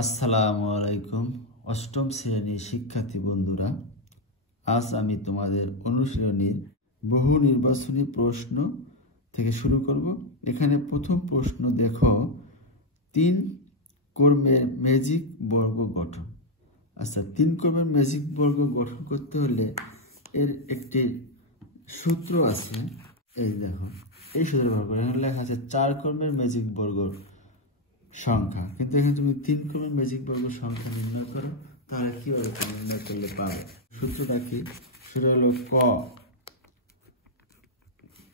আসসালামু আলাইকুম অষ্টম শ্রেণীর শিক্ষার্থী বন্ধুরা, আজ আমি তোমাদের অনুশীলনীর বহু নির্বাচনী প্রশ্ন থেকে শুরু করব। এখানে প্রথম প্রশ্ন দেখো, 3 কর্মের ম্যাজিক বর্গ গঠন। আচ্ছা, 3 কর্মের ম্যাজিক বর্গ গঠন করতে হলে এর একটি সূত্র আছে। এই দেখো, এই সূত্র ব্যবহার করে এখানে লেখা আছে 4 কর্মের ম্যাজিক বর্গ সংখ্যা, কিন্তু এখানে তুমি 3 কর্মের ম্যাজিক বর্গ সংখ্যা নির্ণয় করো, তাহলে কিভাবে নির্ণয় করলে পাবে? সূত্রটা কি? সেটা হলো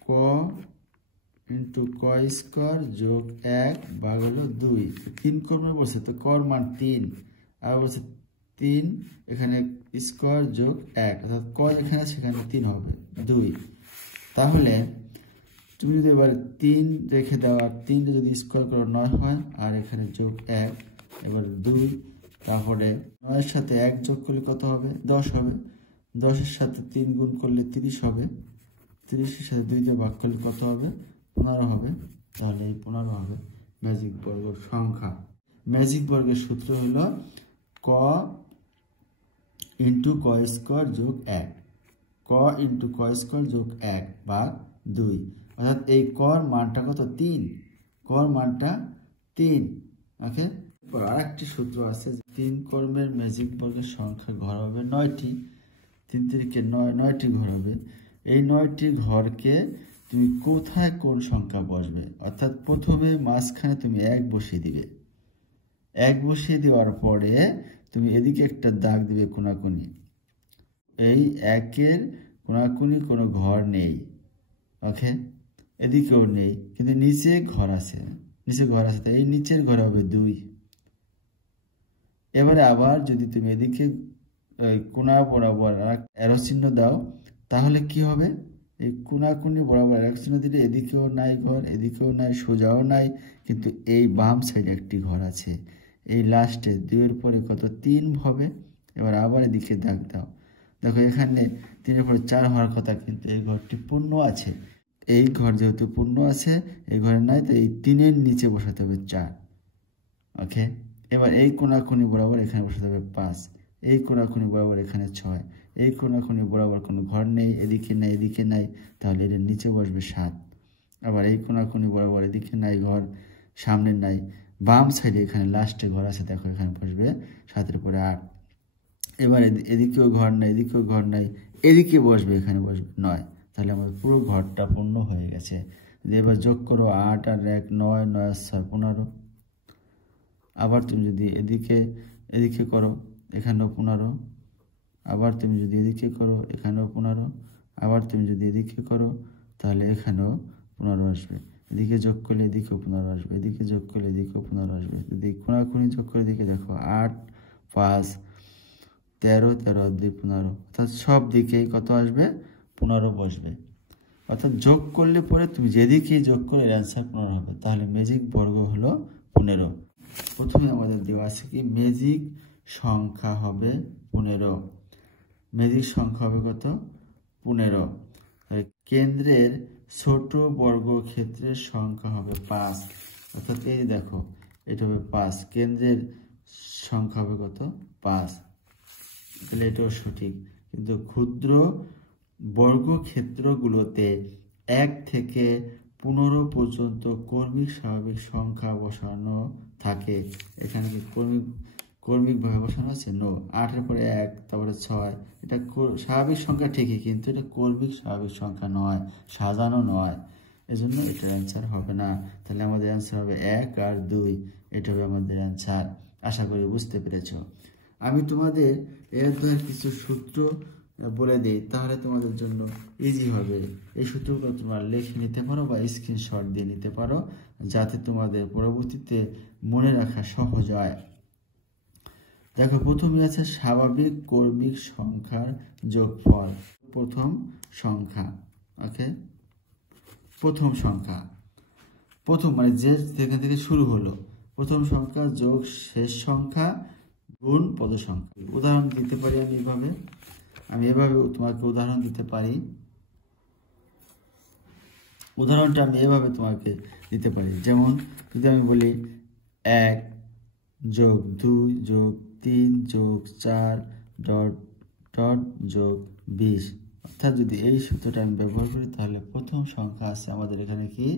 ক ইন্টু ক স্কোয়ার যোগ 1 ভাগ হলো 2। 3 কর্মে বলছে তো কর মান 3, আর বলছে 3 এখানে স্কোয়ার যোগ 1, অর্থাৎ ক এখানে সেখানে 3 হবে 2। তাহলে তুমি যদি এবার 3 রেখে দাও, আর 3 যদি স্কোয়ার করো 9 হয়, আর এখানে যোগ 1 এবার 2, তারপরে 9 এর সাথে 1 যোগ করলে কত হবে? 10 হবে। 10 এর সাথে 3 গুণ করলে 30 হবে। 30 এর সাথে 2 দিয়ে ভাগ করলে কত হবে? 15 হবে। তাহলে এই 15 হবে ম্যাজিক বর্গের সংখ্যা। ম্যাজিক বর্গের সূত্র হলো ক ইন্টু ক স্কোয়ার যোগ 1, ক ইন্টু ক স্কোয়ার যোগ 1 ভাগ 2, অর্থাৎ এই কর মানটা কত? 3। কর মানটা 3। ওকে, আরেকটি সূত্র আছে, 3 কর্মের ম্যাজিক বর্গের সংখ্যা ঘর হবে 9টি। 3 তিরিকে 9, 9টি ঘর হবে। এই 9টি ঘরকে তুমি কোথায় কোন সংখ্যা বসবে, অর্থাৎ প্রথমে মাঝখানে তুমি 1 বসিয়ে দিবে। 1 বসিয়ে দেওয়ার পরে তুমি এদিকে একটা দাগ দিবে কোনাকুনি। এই 1-এর কোনাকুনি কোনো ঘর নেই। ওকে, এদিকেও নেই, কিন্তু নিচে ঘর আছে। তাই এই নিচের ঘর হবে 2। এবারে আবার যদি তুমি এদিকে কোনা বরাবর অ্যারো চিহ্ন দাও, তাহলে কি হবে? এই কোনাকুনি বরাবর অ্যারো চিহ্ন দিলে এদিকেও নাই ঘর, এদিকেও নাই, সোজাও নাই, কিন্তু এই বাম সাইডে একটি ঘর আছে। এই লাস্টে 2 এর পরে কত? 3 হবে। এবার আবার এদিকে দাগ দাও। দেখো, এখানে 3 এর পরে 4 হওয়ার কথা, কিন্তু এই ঘরটি পূর্ণ আছে। এই ঘর যেহেতু পূর্ণ আছে, এই ঘরে নাই, তাই এই 3 এর নিচে বসাতে হবে 4। ওকে, এবার এই কোনাকুনি বরাবর এখানে বসাতে হবে 5, এই কোনাকুনি বরাবর এখানে 6, এই কোনাকুনি বরাবর কোনো ঘর নেই, এদিকে নাই, এদিকে নাই, তাহলে এর নিচে বসবে 7। আবার এই কোনাকুনি বরাবর এদিকে নাই ঘর, সামনে নাই, বাম সাইডে এখানে লাস্টে ঘর আছে, দেখো এখানে বসবে 7-এর পরে 8। এবার এদিকেও ঘর নাই, এদিকেও ঘর নাই, এদিকে বসবে, এখানে বসবে 9। তাহলে আমাদের পুরো ঘরটা পূর্ণ হয়ে গেছে। এবার যোগ করো 8 আর 1 9, 9 আর 6 15। আবার তুমি যদি এদিকে করো, এখানেও 15। আবার তুমি যদি এদিকে করো, এখানেও 15। আবার তুমি যদি এদিকে করো, তাহলে এখানেও 15 আসবে। এদিকে যোগ করলে এদিকেও 15 আসবে, এদিকে যোগ করলে এদিকেও 15 আসবে। যদি কোনাকুনি যোগ করে এদিকে দেখো 8 5 13, 13 আর 2 15, অর্থাৎ সব দিকেই কত আসবে? 15 বসবে। অর্থাৎ যোগ করলে পরে তুমি যেদিকেই যোগ করো এর অ্যান্সার 15 হবে। তাহলে ম্যাজিক বর্গ হলো 15। প্রথমে আমাদের দেওয়া আছে কি ম্যাজিক সংখ্যা হবে 15। ম্যাজিক সংখ্যা হবে কত? 15। কেন্দ্রের ছোট বর্গক্ষেত্রের সংখ্যা হবে 5, অর্থাৎ এই দেখো এটা হবে 5, কেন্দ্রের সংখ্যা হবে কত? 5। তাহলে এটাও সঠিক। কিন্তু ক্ষুদ্র বর্গক্ষেত্রগুলোতে 1 থেকে 15 পর্যন্ত কর্মিক স্বাভাবিক সংখ্যা বসানো থাকে। এখানে কি কর্মিকভাবে বসানো আছে? নো। 8 এর পরে 1, তারপরে 6, এটা স্বাভাবিক সংখ্যা ঠিকই, কিন্তু এটা কর্মিক স্বাভাবিক সংখ্যা নয়, সাজানো নয়, এজন্য এটার অ্যান্সার হবে না। তাহলে আমাদের অ্যান্সার হবে 1 আর 2, এটা হবে আমাদের অ্যান্সার। আশা করি বুঝতে পেরেছ। আমি তোমাদের এর কিছু সূত্র বলে দিই, তাহলে তোমাদের জন্য ইজি হবে। এই সূত্রগুলো তোমরা লিখে নিতে পারো বা স্ক্রিনশট দিয়ে নিতে পারো, যাতে তোমাদের পরবর্তীতে মনে রাখা সহজ হয়। দেখো, প্রথমে আছে স্বাভাবিক কর্মিক সংখ্যার যোগফল। প্রথম সংখ্যা, ওকে, প্রথম সংখ্যা, প্রথম মানে যেখান থেকে শুরু হলো, প্রথম সংখ্যা যোগ শেষ সংখ্যা গুণ পদ সংখ্যা। উদাহরণ দিতে পারি আমি এভাবে তোমাকে উদাহরণ দিতে পারি। উদাহরণটা আমি এভাবে তোমাকে দিতে পারি, যেমন যদি আমি বলি 1 যোগ 2 যোগ 3 যোগ 4 ডট ডট যোগ 20। অর্থাৎ যদি এই সূত্রটা আমি ব্যবহার করি তাহলে প্রথম সংখ্যা আছে আমাদের এখানে কি,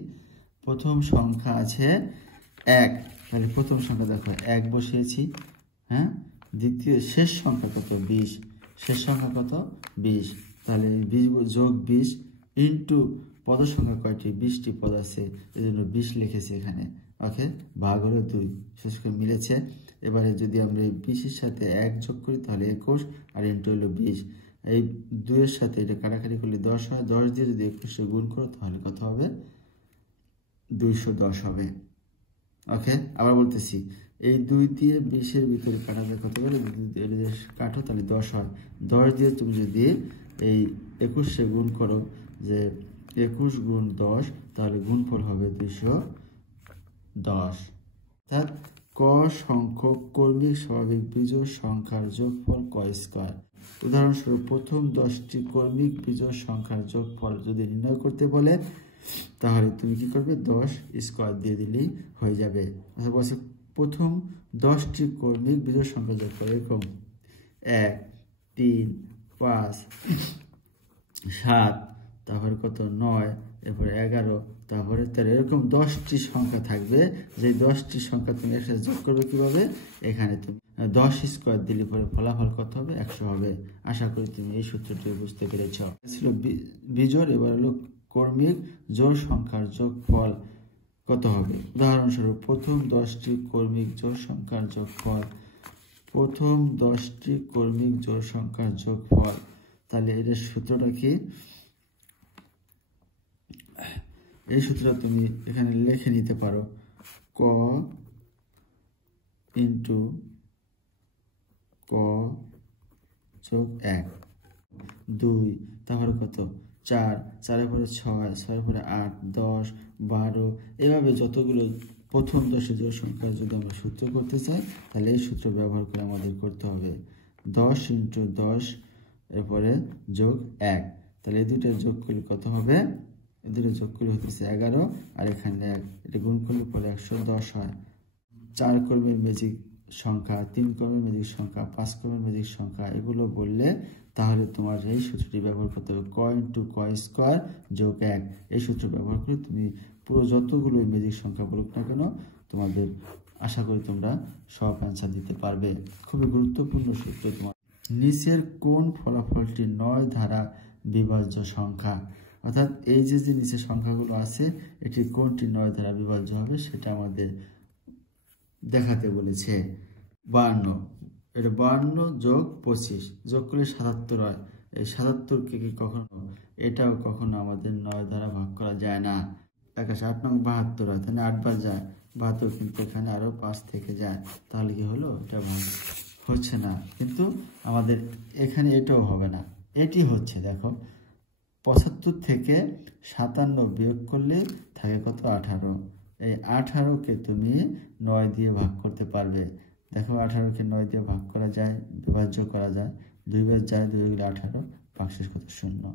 প্রথম সংখ্যা আছে 1, তাহলে প্রথম সংখ্যা দেখো 1 বসিয়েছি, হ্যাঁ। দ্বিতীয় শেষ সংখ্যা কত, 20, শেষ সংখ্যা কত 20, তাহলে 20 যোগ 20 ইন্টু পদ সংখ্যা কয়টি, 20টি পদ আছে, এই জন্য 20 লিখেছি এখানে। ওকে, ভাগ হলো 2, শেষ করে মিলেছে। এবারে যদি আমরা এই 20-এর সাথে 1 যোগ করি তাহলে 21 আর ইন্টু হলো 20, এই 2 এর সাথে এটা কাটাকাটি করলে 10 হয়, 10 দিয়ে যদি 21 গুণ করো তাহলে কত হবে, 210 হবে। ওকে, আবার বলতেছি, এই 2 দিয়ে 20-এর ভিতরে কাটাতে কত করে, কাটো তাহলে 10 হয়, 10 দিয়ে তুমি যদি এই 21 গুণ করো, যে 21 গুণ 10, তাহলে গুণফল হবে 210। অর্থাৎ ক সংখ্যক কর্মিক স্বাভাবিক বিজোড় সংখ্যার যোগফল ক স্কয়ার। উদাহরণস্বরূপ প্রথম 10টি কর্মিক বিজোড় সংখ্যার যোগফল যদি নির্ণয় করতে বলে তাহলে তুমি কি করবে, 10 স্কয়ার দিয়ে দিলেই হয়ে যাবে। অর্থাৎ বলছে প্রথম 10টি কর্মিক বিজোড় সংখ্যা যোগফল এরকম 1 3 5 7, তারপরে কত 9, এরপরে 11, তারপরে 13, এরকম 10টি সংখ্যা থাকবে। যে 10টি সংখ্যা তুমি একসাথে যোগ করবে কিভাবে, এখানে তুমি 10 স্কয়ার দিলে পরে ফলাফল কত হবে, 100 হবে। আশা করি তুমি এই সূত্রটি বুঝতে পেরেছ। ছিল বিজোড়, এবার হলো কর্মিক জোড় সংখ্যার যোগফল কত হবে। উদাহরণস্বরূপ প্রথম 10টি কর্মিক জোড় সংখ্যার যোগফল, প্রথম 10টি কর্মিক জোড় সংখ্যার যোগফল, তাহলে এর সূত্রটা কি, এই সূত্রটা তুমি এখানে লিখে নিতে পারো, ক ইন্টু ক যোগ 1 2, তারপরে কত 4, 4-এর পরে 6, 6-এর পরে 8 10 12, এভাবে যতগুলো প্রথম 10 জোড় সংখ্যা যদি আমরা সূত্র করতে চাই তাহলে এই সূত্র ব্যবহার করে আমাদের করতে হবে 10 ইন্টু 10, এরপরে যোগ 1, তাহলে এই দুইটার যোগ করলে কত হবে, এই দুটো যোগ করলে হতেছে 11, আর এখানে 1, এটা গুণ করলে পরে 110 হয়। 4 কর্মের ম্যাজিক সংখ্যা, 3 কর্মের ম্যাজিক সংখ্যা, 5 কর্মের ম্যাজিক সংখ্যা, এগুলো বললে তাহলে তোমার এই সূত্রটি ব্যবহার করতে হবে, ক ইন্টু ক স্কয়ার যোগ 1। এই সূত্র ব্যবহার করে তুমি পুরো যতগুলো ম্যাজিক সংখ্যা বলুক না কেন তোমাদের আশা করি তোমরা সব অ্যান্সার দিতে পারবে। খুবই গুরুত্বপূর্ণ সূত্র। তোমার নিচের কোন ফলাফলটি 9 দ্বারা বিভাজ্য সংখ্যা, অর্থাৎ এই যে নিচের সংখ্যাগুলো আছে এটি কোনটি 9 দ্বারা বিভাজ্য হবে সেটা আমাদের দেখাতে বলেছে। 52, এটা 52 যোগ 25 যোগ করলে 77 হয়। এই 77কে কি কখনো, এটাও কখনো আমাদের 9 দ্বারা ভাগ করা যায় না। 8 নং 72 হয়, তাহলে 8 বার যায় 72, কিন্তু এখানে আরো 5 থেকে যায়, তাহলে কি হলো, এটা ভাগ হচ্ছে না। কিন্তু আমাদের এখানে এটাও হবে না, এটি হচ্ছে। দেখো 75 থেকে 57 বিয়োগ করলে থাকে কত, 18। এই 18কে তুমি 9 দিয়ে ভাগ করতে পারবে। দেখো 18কে 9 দিয়ে ভাগ করা যায়, বিভাজ্য করা যায়, 2 বার যায়, 2 গুলো 18, ভাগশেষ কত 0,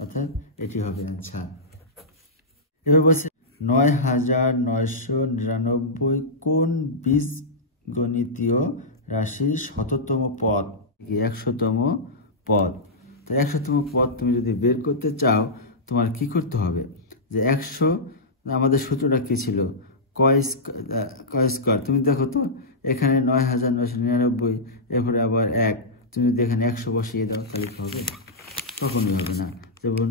অর্থাৎ এটি হবে অ্যান্সার। এবার বলছে 9999 কোন বীজগণিতীয় রাশির শততম পদ, 100তম পদ। তো 100তম পদ তুমি যদি বের করতে চাও তোমার কি করতে হবে, যে 100, আমাদের সূত্রটা কি ছিল, ক স্কয়ার। তুমি দেখো তো এখানে 9999, এরপরে আবার 1, তুমি যদি এখানে 100 বসিয়ে দাও তাহলে কি হবে, কখনোই হবে না। যেমন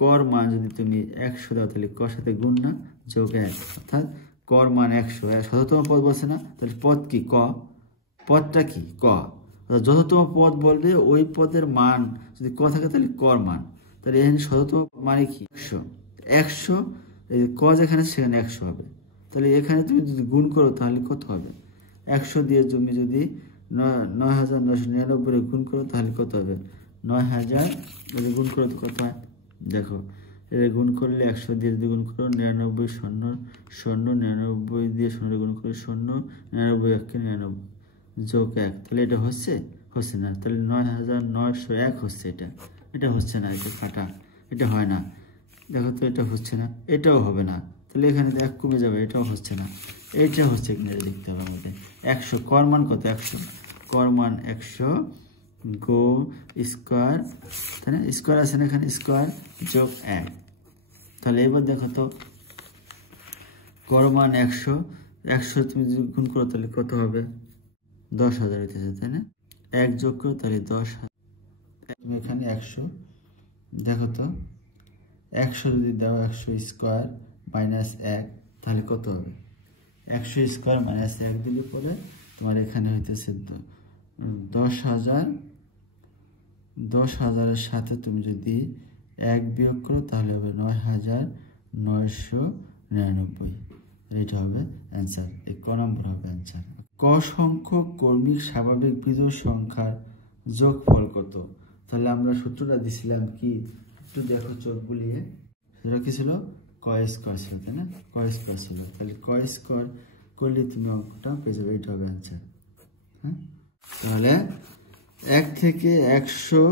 কর মান যদি তুমি 100 দাও তাহলে কর সাথে গুণ না, যোগ 1, অর্থাৎ কর মান 100, শততম পদ বলছে না, তাহলে পদ কি, ক, পদটা কি, ক। যততম পদ বলবে ওই পদের মান যদি ক থাকে তাহলে কর মান, তাহলে এখানে শততম মানে কি, 100, 100, ক যেখানে সেখানে 100 হবে। তাহলে এখানে তুমি যদি গুণ করো তাহলে কত হবে, 100 দিয়ে তুমি যদি 9999 গুণ করো তাহলে কত হবে, 9000 যদি গুণ করো তো কত হয়, দেখো এটা গুণ করলে 100 দিয়ে যদি গুণ করো 99 শূন্য শূন্য, 99 দিয়ে 0 গুণ করে 0, 99 1 99 যোগ 1, তাহলে এটা হচ্ছে না, তাহলে 9901 হচ্ছে, এটা হচ্ছে না, এটা কাটা, এটা হয় না। দেখো তো এটা হচ্ছে না, এটাও হবে না, তাহলে এখানে 1 কমে যাবে, এটাও হচ্ছে না, এইটা হচ্ছে কিনা দেখতে হবে আমাদের। 100 কর মান কত? 100 কর মান 100 গো স্কোয়ার, তাই না? স্কোয়ার আছে না এখানে, স্কোয়ার যোগ 1। তাহলে এবার দেখো তো কর মান 100 তুমি যদি গুণ করো তাহলে কত হবে? 10,000 হইতেছে, তাই না? 1 যোগ করো তাহলে 10,000। তুমি এখানে 100 দেখো তো, 100 যদি দাও 100 স্কোয়ার মাইনাস 1 তাহলে কত হবে? 100 স্কোয়ার মাইনাস 1 দিলে পরে তোমার এখানে হইতেছে 10,000। 10,000-এর সাথে তুমি যদি 1 বিয়োগ করো তাহলে হবে 9,999। এটা হবে অ্যান্সার, এই ক নম্বর হবে অ্যান্সার। ক সংখ্যক কর্মীর স্বাভাবিক বিজোড় সংখ্যার যোগফল কত? তাহলে আমরা সূত্রটা দিছিলাম কি, একটু দেখো চোখ বুলিয়ে, সেটা কি ছিল? ক স্কোয়ার ছিল, তাই না? ক স্কোয়ার ছিল, তাহলে ক স্কোয়ার করলে তুমি অঙ্কটা পেয়ে যাবে, এটা হবে অ্যান্সার। হ্যাঁ, তাহলে 1 থেকে 100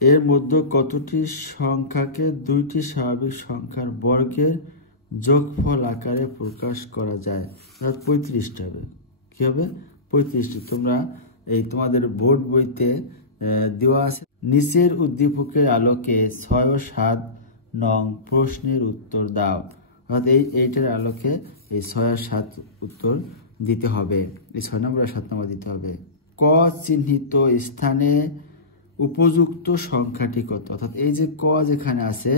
এর মধ্যে কতটি সংখ্যাকে দুইটি স্বাভাবিক সংখ্যার বর্গের যোগফল আকারে প্রকাশ করা যায়? অর্থাৎ 35টা হবে। কি হবে? 35টি। তোমরা এই তোমাদের বোর্ড বইতে দেওয়া আছে, নিচের উদ্দীপকের আলোকে 6 ও 7 নং প্রশ্নের উত্তর দাও। অর্থাৎ এইটার আলোকে এই 6 আর 7 উত্তর দিতে হবে, এই 6 নম্বর আর 7 নম্বর দিতে হবে। ক চিহ্নিত স্থানে উপযুক্ত সংখ্যাটি কত? অর্থাৎ এই যে ক যেখানে আছে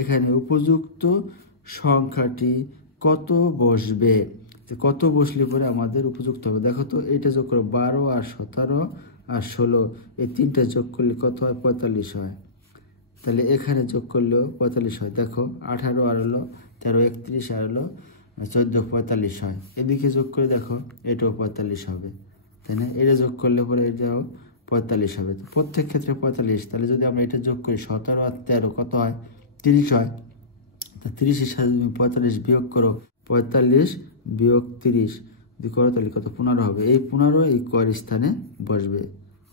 এখানে উপযুক্ত সংখ্যাটি কত বসবে, কত বসলে পরে আমাদের উপযুক্ত হবে। দেখো তো এইটা যোগ করো, 12 আর 17 আর 16, এই তিনটা যোগ করলে কত হয়? 45 হয়। তাহলে এখানে যোগ করলেও 45 হয়। দেখো 18 আর হলো 13, 31 আর হলো 14, 45 হয়। এদিকে যোগ করে দেখো এটাও 45 হবে, তাই না? এটা যোগ করলে পরে এটাও 45 হবে। তো প্রত্যেক ক্ষেত্রে 45। তাহলে যদি আমরা এটা যোগ করি 17 আর 13 কত হয়? 30 হয়। তা 30-এর সাথে তুমি 45 বিয়োগ করো, 45 বিয়োগ 30 যদি করো তাহলে কত? 15 হবে। এই 15 এই কর স্থানে বসবে।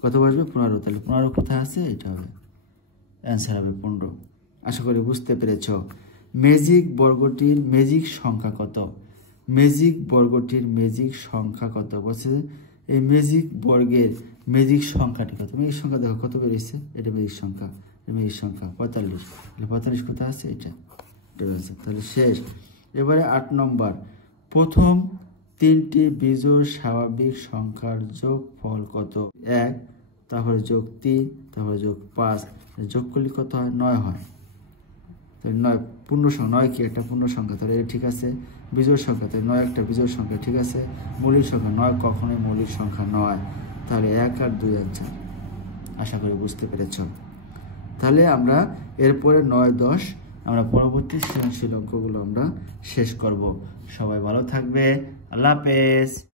কত বসবে? 15। তাহলে 15 কোথায় আছে? এটা হবে অ্যান্সার, হবে 15। আশা করি বুঝতে পেরেছ। ম্যাজিক বর্গটির ম্যাজিক সংখ্যা কত? ম্যাজিক বর্গটির ম্যাজিক সংখ্যা কত বলছে? এই ম্যাজিক বর্গের ম্যাজিক সংখ্যাটি কত? ম্যাজিক সংখ্যা দেখো কত বেরিয়েছে, এটা ম্যাজিক সংখ্যা, এটা ম্যাজিক সংখ্যা 45। 45 কোথায় আছে? এটা আছে। তাহলে শেষ। এবারে 8 নম্বর, প্রথম 3টি বিজোড় স্বাভাবিক সংখ্যার যোগফল কত? 1, তারপরে যোগ 3, তারপরে যোগ 5, যোগ করলে কত হয়? 9 হয়। তাহলে 9 পূর্ণ সংখ্যা, 9 কি একটা পূর্ণ সংখ্যা, তাহলে এটা ঠিক আছে। বিজোড় সংখ্যা, তাহলে 9 একটা বিজোড় সংখ্যা, ঠিক আছে। মৌলিক সংখ্যা, 9 কখনোই মৌলিক সংখ্যা নয়। তাহলে 1 আর 2 অ্যান্সার। আশা করি বুঝতে পেরেছ। তাহলে আমরা এরপরে 9, 10 আমরা পরবর্তী সৃজনশীল অঙ্কগুলো আমরা শেষ করব। সবাই ভালো থাকবে, আল্লাহ হাফেজ।